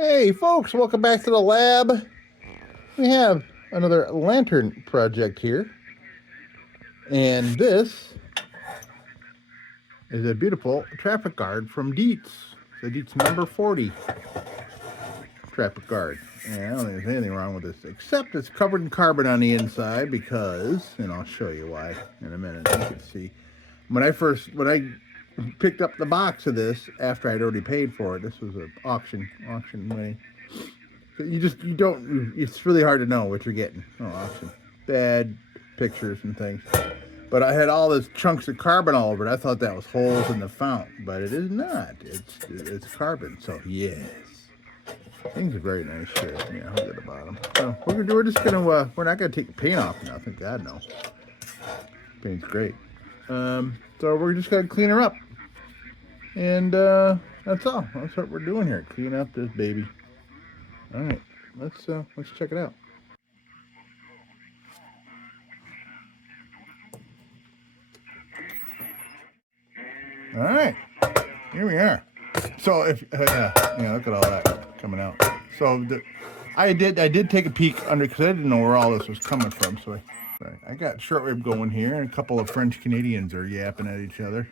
Hey folks, welcome back to the lab. We have another lantern project here. And this is a beautiful traffic guard from Dietz. It's a Dietz number 40 traffic guard. And I don't think there's anything wrong with this, except it's covered in carbon on the inside because, and I'll show you why in a minute. You can see. When I picked up the box of this after I'd already paid for it, this was an auction money. You don't, it's really hard to know what you're getting. Oh, auction. Bad pictures and things. But I had all this chunks of carbon all over it. I thought that was holes in the fount, but it is not. It's carbon, so yes. Things are very nice here. Yeah, look at the bottom. So we're just gonna, we're not gonna take the paint off nothing. God, no. Paint's great. So we're just gonna clean her up. And that's all. That's what we're doing here. Clean up this baby. All right, let's check it out. All right, here we are. So if look at all that coming out. So I did take a peek under because I didn't know where all this was coming from. So I got shortwave going here, and a couple of French Canadians are yapping at each other.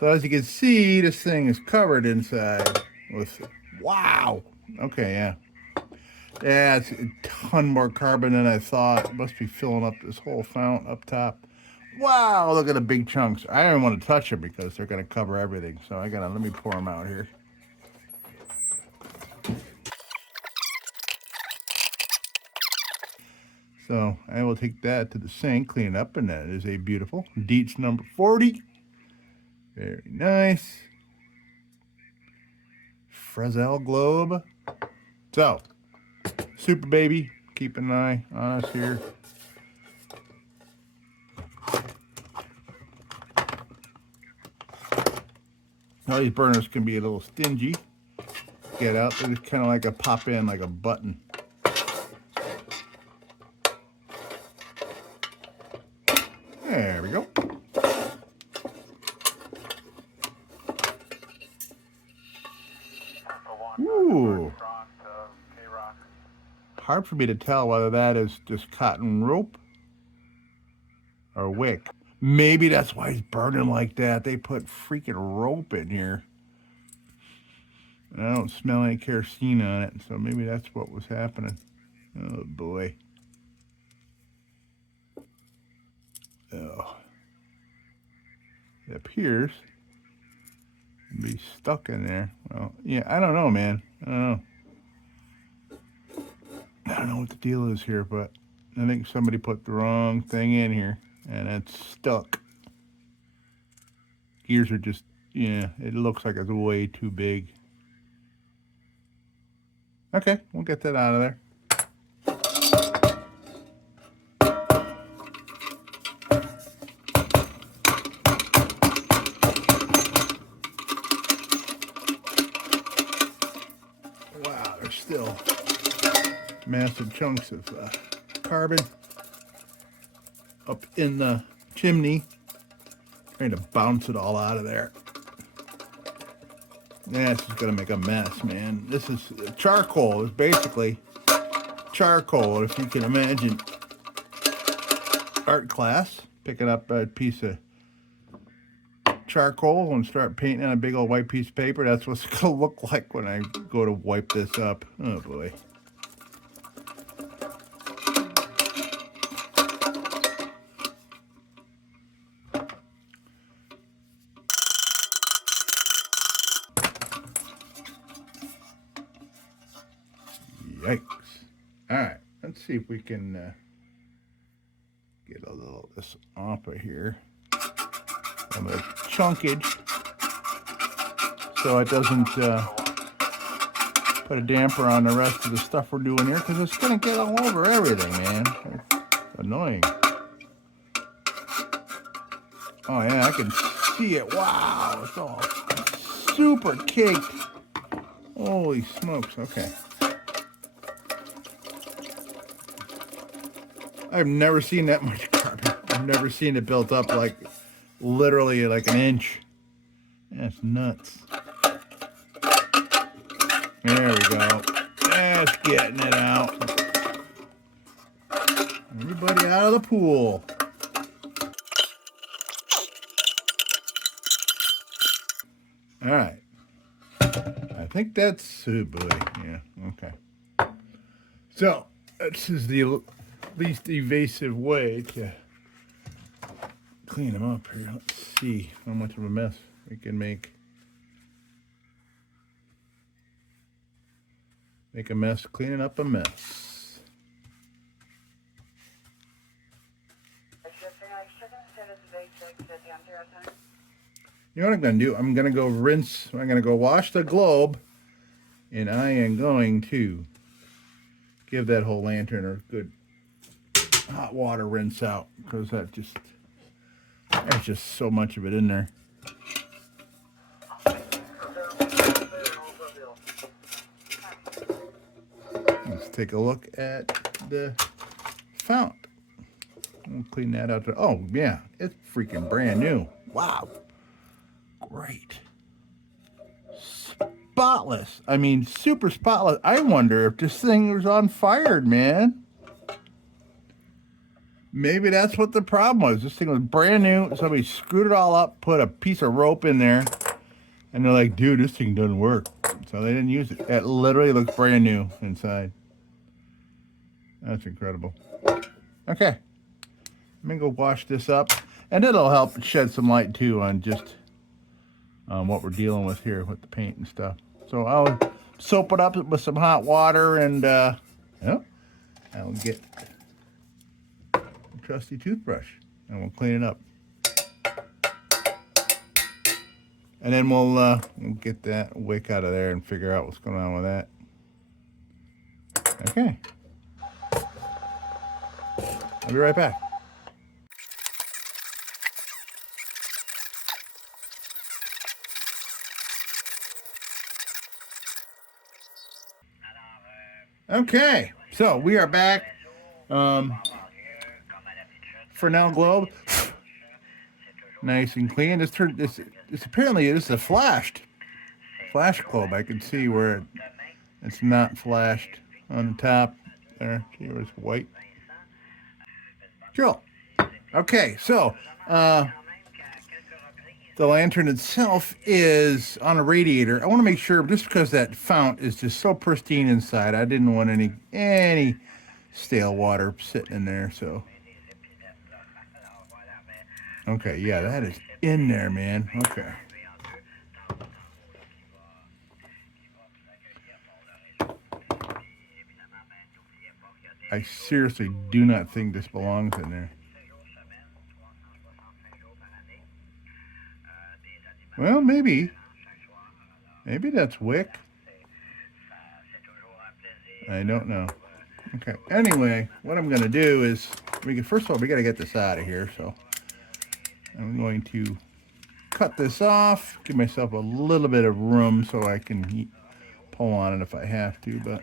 So as you can see, this thing is covered inside with wow. Okay, yeah. Yeah, it's a ton more carbon than I thought. It must be filling up this whole fount up top. Wow, look at the big chunks. I don't want to touch them because they're going to cover everything. So let me pour them out here. So I will take that to the sink, clean it up, and that is a beautiful Dietz number 40. Very nice. Fresnel globe. So, super baby, keep an eye on us here. All these burners can be a little stingy. Get out, they're just kind of like a pop in, like a button. There we go. Ooh. Hard for me to tell whether that is just cotton rope or wick. Maybe that's why he's burning like that. They put freaking rope in here. And I don't smell any kerosene on it, so maybe that's what was happening. Oh boy. Oh. It appears to be stuck in there. Well, yeah, I don't know, man. I don't know what the deal is here, but I think somebody put the wrong thing in here, and it's stuck. Gears are just, yeah, it looks like it's way too big. Okay, we'll get that out of there. Wow, there's still massive chunks of carbon up in the chimney. Trying to bounce it all out of there. Yeah, this is gonna make a mess, man. This is charcoal. It's basically charcoal, if you can imagine. Art class, picking up a piece of charcoal and start painting on a big old white piece of paper. That's what it's gonna look like when I go to wipe this up. Oh boy. Yikes. All right, let's see if we can get a little of this off of here. I'm going to chunkage so it doesn't put a damper on the rest of the stuff we're doing here, because it's going to get all over everything, man. It's annoying. Oh, yeah, I can see it. Wow, it's all super caked. Holy smokes, okay. I've never seen that much carbon. I've never seen it built up like literally like an inch. That's nuts. There we go. That's getting it out. Everybody out of the pool. All right. I think that's, oh boy, yeah, okay. So, this is the least evasive way to clean them up here. Let's see how much of a mess we can make. Make a mess, cleaning up a mess. You know what I'm going to do? I'm going to go rinse, I'm going to go wash the globe, and I am going to give that whole lantern a good hot water rinse out, because there's just so much of it in there. Let's take a look at the fount. We'll clean that out. Oh, yeah, it's freaking brand new. Wow. Great. Spotless. I mean, super spotless. I wonder if this thing was on fire, man. Maybe that's what the problem was. This thing was brand new. Somebody screwed it all up, put a piece of rope in there, and they're like, dude, this thing doesn't work. So they didn't use it. It literally looks brand new inside. That's incredible. Okay. Let me go wash this up. And it'll help shed some light, too, on just what we're dealing with here with the paint and stuff. So I'll soap it up with some hot water, and I'll get a trusty toothbrush, and we'll clean it up. And then we'll get that wick out of there and figure out what's going on with that. Okay. I'll be right back. Okay, so we are back. For now, globe, nice and clean. This apparently this is a flash globe. I can see where it's not flashed on the top there. See where it's white. Cool. Okay, so the lantern itself is on a radiator. I want to make sure, just because that fount is just so pristine inside, I didn't want any stale water sitting in there. So, okay, yeah, that is in there, man. Okay. I seriously do not think this belongs in there. Well, maybe. Maybe that's wick. I don't know. Okay. Anyway, what I'm going to do is, first of all, we got to get this out of here. So I'm going to cut this off, give myself a little bit of room so I can pull on it if I have to, but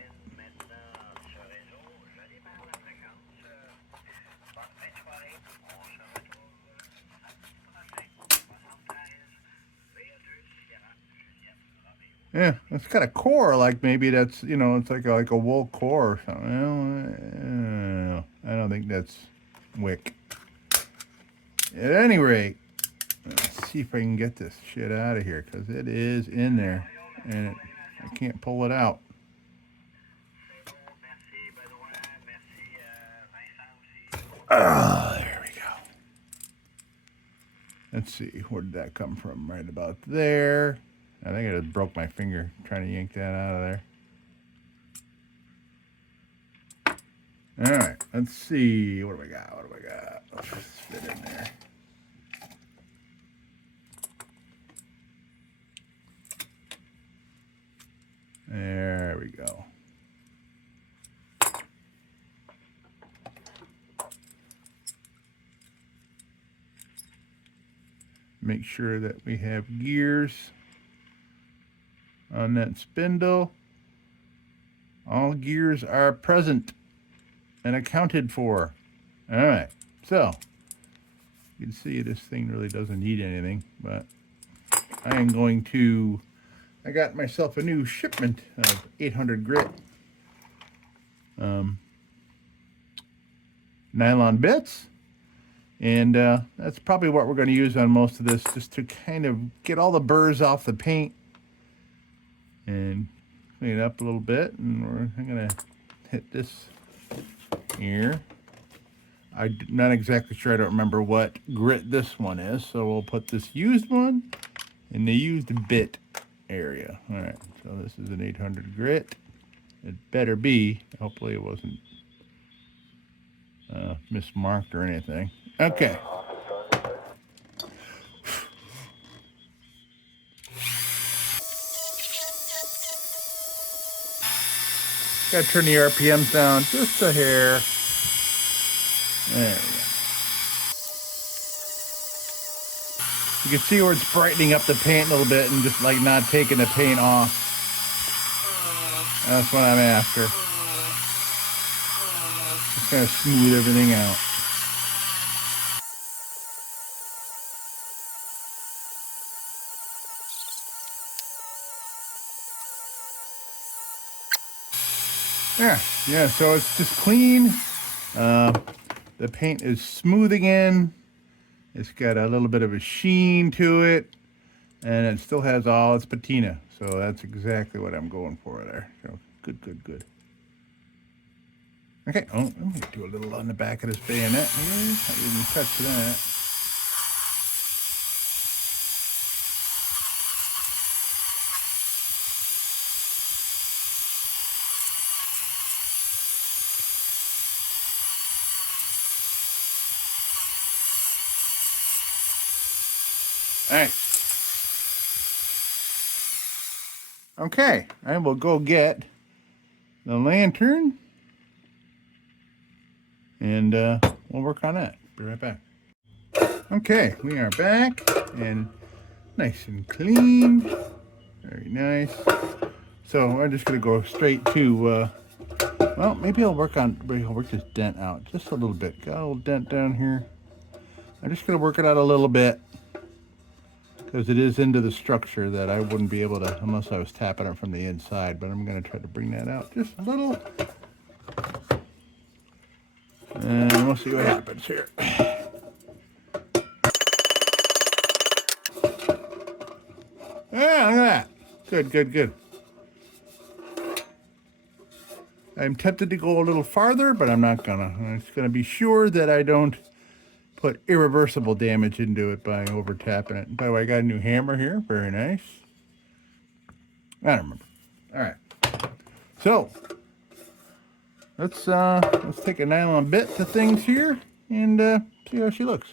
yeah, it's got a core, like maybe that's, it's like a wool core or something. Well, I don't think that's wick. At any rate, let's see if I can get this shit out of here, because it is in there, and I can't pull it out. There we go. Let's see, where did that come from? Right about there. I think I just broke my finger trying to yank that out of there. All right, let's see. What do we got? Let's fit in there. There we go. Make sure that we have gears on that spindle. All gears are present and accounted for. All right, so you can see this thing really doesn't need anything, but I am going to I got myself a new shipment of 800 grit nylon bits. And that's probably what we're going to use on most of this, just to kind of get all the burrs off the paint and clean it up a little bit. And I'm going to hit this here. I'm not exactly sure. I don't remember what grit this one is. So we'll put this used one in the used bit area. All right. So this is an 800 grit. It better be. Hopefully it wasn't mismarked or anything. Okay. Gotta turn the RPMs down just a hair. There we go. You can see where it's brightening up the paint a little bit and just like not taking the paint off. That's what I'm after. Just kind of smooth everything out. Yeah, so it's just clean. The paint is smoothing in. It's got a little bit of a sheen to it, and it still has all its patina. So that's exactly what I'm going for there. So good, good, good. Okay, oh, let me do a little on the back of this bayonet here. I didn't touch that. All right. Okay, I will go get the lantern and we'll work on that. Be right back. Okay, we are back and nice and clean. Very nice. So I'm just gonna go straight to, well, maybe I'll work this dent out just a little bit. Got a little dent down here. I'm just gonna work it out a little bit, because it is into the structure that I wouldn't be able to unless I was tapping it from the inside, but I'm going to try to bring that out just a little. And we'll see what happens here. Yeah, look at that. Good, good, good. I'm tempted to go a little farther, but I'm not gonna. I'm just going to be sure that I don't put irreversible damage into it by over tapping it. By the way, I got a new hammer here. Very nice. I don't remember. All right. So let's take a nylon bit to things here and see how she looks.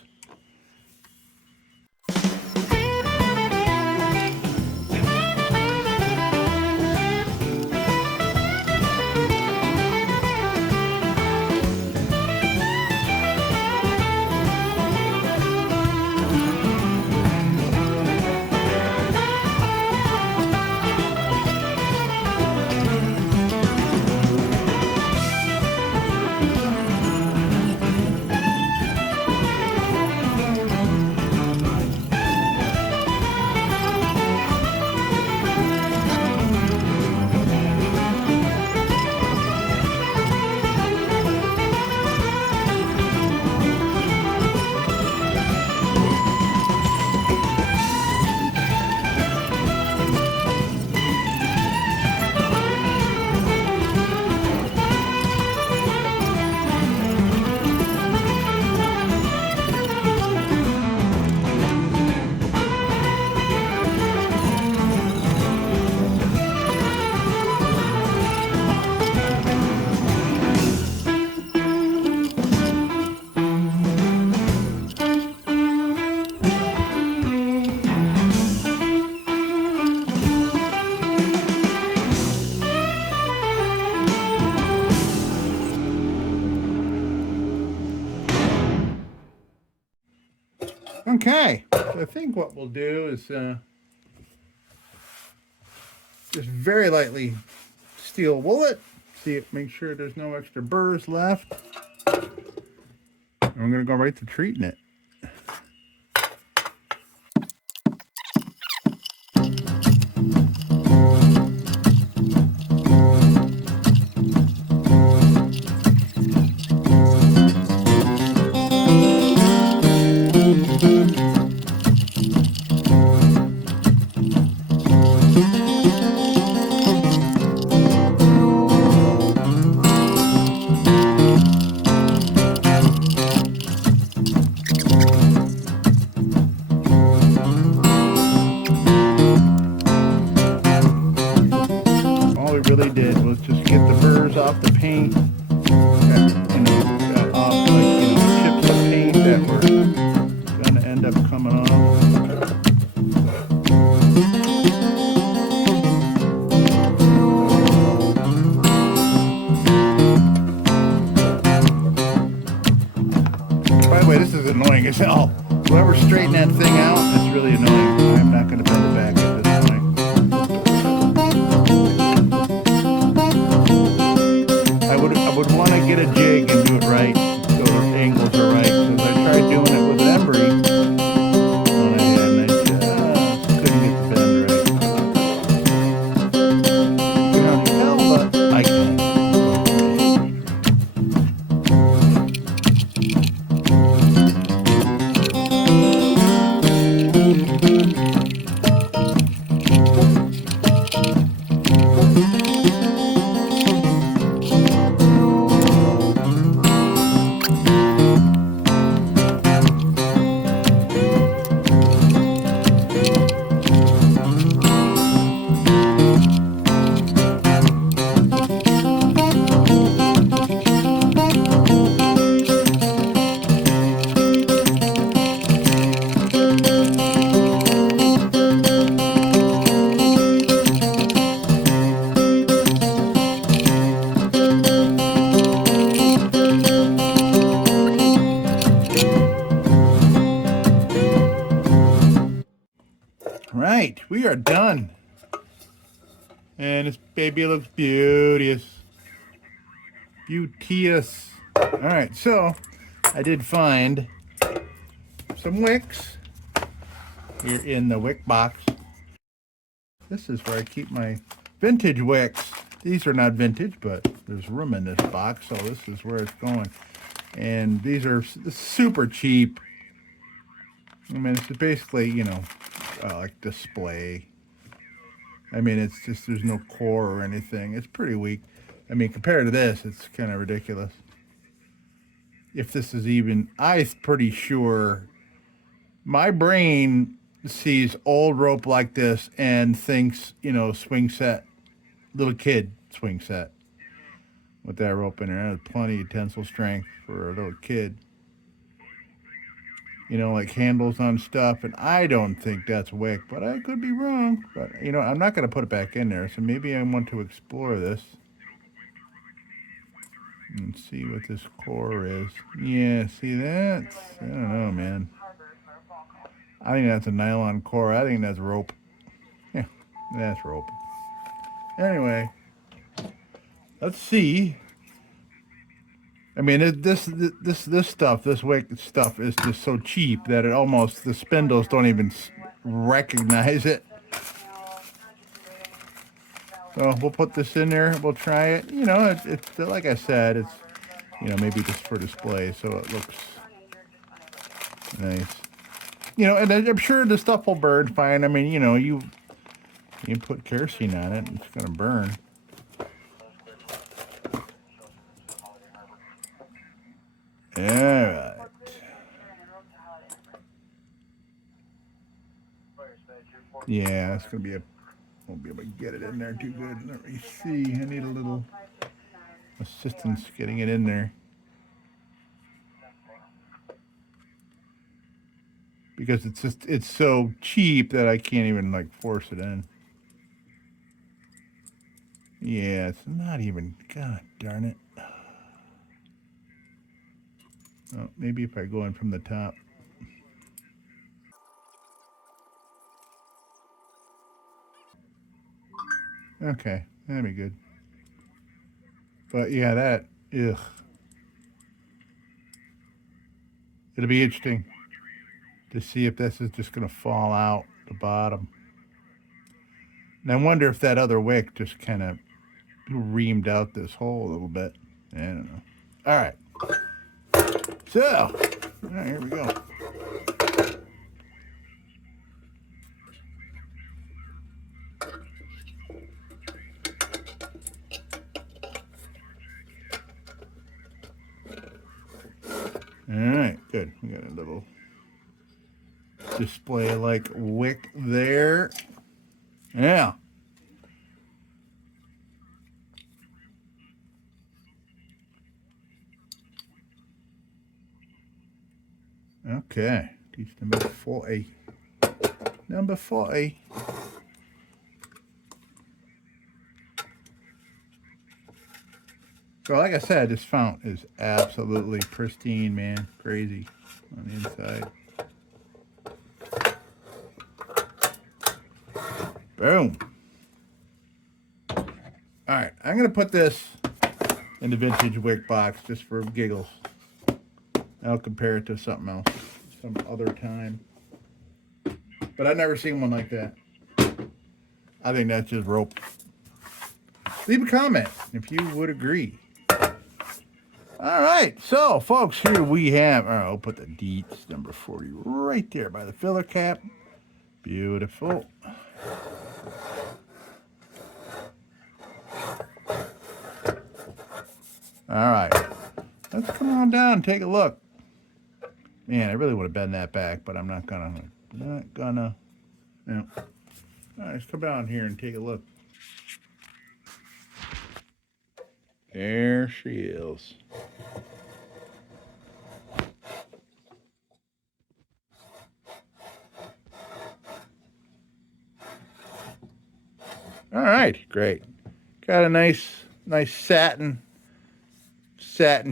Okay, so I think what we'll do is just very lightly steel wool it. See it, make sure there's no extra burrs left. And we're going to go right to treating it. really did was just get the burrs off the paint. Got off chips of paint that were gonna end up coming off. By the way, this is annoying as hell. Whoever's straightening that thing out, it's really annoying. I'm not gonna bend it back at this point. I would want to get a jig and do it right, so the angles are right. Because I tried doing it with an embry, and I just couldn't get the bend right. You know, tell, but I can. Right, we are done. And this baby looks beauteous. Beauteous. All right, so I did find some wicks here in the wick box. This is where I keep my vintage wicks. These are not vintage, but there's room in this box, so this is where it's going. And these are super cheap. I mean, it's basically, like display. I mean, it's just, there's no core or anything. It's pretty weak. I mean, compared to this, it's kind of ridiculous. If this is even, I'm pretty sure my brain sees old rope like this and thinks, swing set, little kid swing set with that rope in there. That's plenty of tensile strength for a little kid. Like handles on stuff, and I don't think that's wick, but I could be wrong. But, I'm not going to put it back in there, so maybe I want to explore this and see what this core is. Yeah, see that? I don't know, man. I think that's a nylon core. I think that's rope. Yeah, that's rope. Anyway, let's see. I mean, this stuff, this wick stuff is just so cheap that it almost, the spindles don't even recognize it. So we'll put this in there. We'll try it. It's like I said, it's, maybe just for display, so it looks nice. And I'm sure the stuff will burn fine. I mean, you put kerosene on it, it's going to burn. All right. Yeah, it's going to be won't be able to get it in there too good. Let me see. I need a little assistance getting it in there. Because it's so cheap that I can't even force it in. Yeah, it's not even, god darn it. Oh, maybe if I go in from the top. Okay, that'd be good. But yeah, ugh. It'll be interesting to see if this is just going to fall out the bottom. And I wonder if that other wick just kind of reamed out this hole a little bit. I don't know. All right. So, all right, here we go. All right, good. We got a little display like wick there. Yeah. Okay, Dietz number 40. Number 40. So like I said, this fount is absolutely pristine, man. Crazy on the inside. Boom. All right, I'm going to put this in the vintage wick box just for giggles. I'll compare it to something else some other time. But I've never seen one like that. I think that's just rope. Leave a comment if you would agree. All right, so folks, here we have, all right, I'll put the Dietz number 40 right there by the filler cap. Beautiful. All right, let's come on down and take a look. Man, I really would have bent that back, but I'm not gonna. Yeah. All right, let's come down here and take a look. There she is. All right, great. Got a nice satin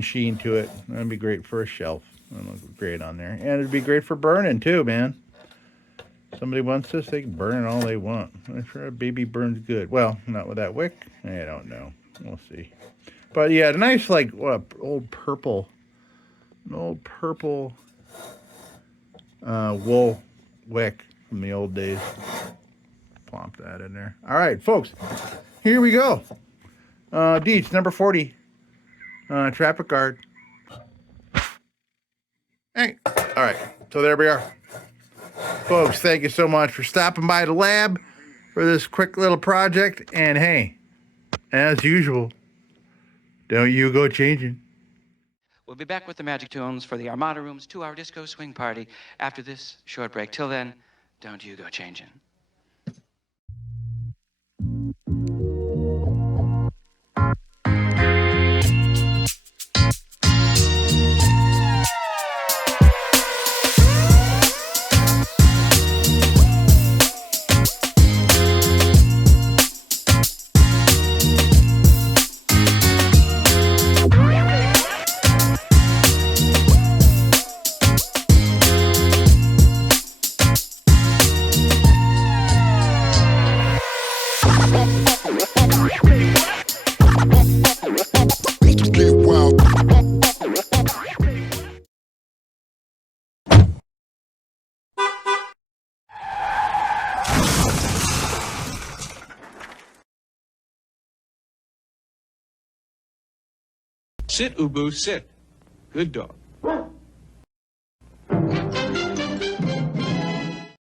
sheen to it. That'd be great for a shelf. That'd look great on there, and it'd be great for burning too, man. Somebody wants this, they can burn it all they want. I'm sure a baby burns good. Well, not with that wick. I don't know. We'll see. But yeah, a nice like what old purple, wool wick from the old days. Plomp that in there. All right, folks, here we go. Dietz number 40, traffic guard. Hey, all right, so there we are. Folks, thank you so much for stopping by the lab for this quick little project. And hey, as usual, don't you go changing. We'll be back with the Magic Tunes for the Armada Room's 2-hour disco swing party after this short break. Till then, don't you go changing. Sit, Ubu, sit. Good dog.